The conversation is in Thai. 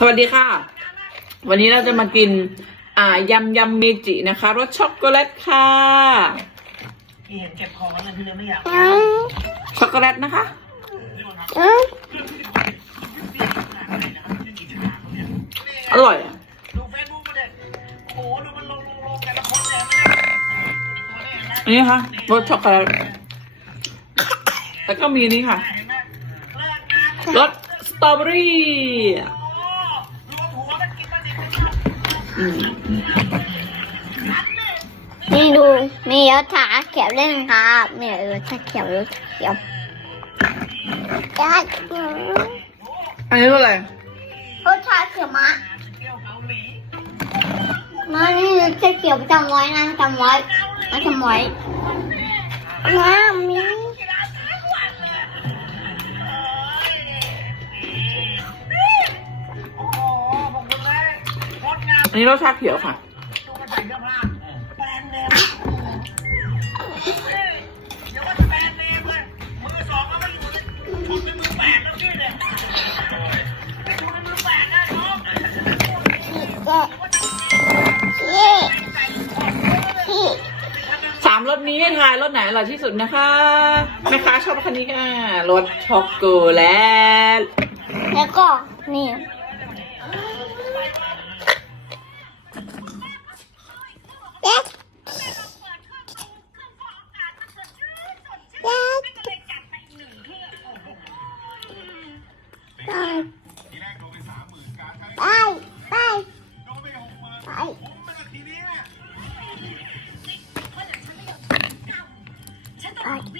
สวัสดีค่ะ วันนี้เราจะมากิน อ่ายำยำเมจินะคะรสช็อกโกแลตค่ะพี่เห็นเจ็บคอแล้วพี่เลยไม่อยากช็อกโกแลตนะคะอร่อยอะดูเฟซบุ๊กมาเด็กโอ้โหดูมันลงลงลงแต่ละคนเลยอันนี้ค่ะรสช็อกโกแลตแล้วก็มีนี่ค่ะเห็นไหมเลิกงานรสสตรอเบอรี่โอ้ร นี่ดู มีรถชาเขียวเล่นครับมีรถชาเขียวรถเขียวได้อันนี้ก็อะไรรถชาเขียวมะมานี่รถชาเขียวจำไว้นะจำไว้มาจำไว้มามี อันนี้รสชาติเขียวค่ะ สามรสนี้ทายรสไหนอร่อยที่สุดนะคะแม่ค้าชอบคันนี้ค่ะรถช็อกโกแลตแล้วก็นี่ ไปไปไปไปไป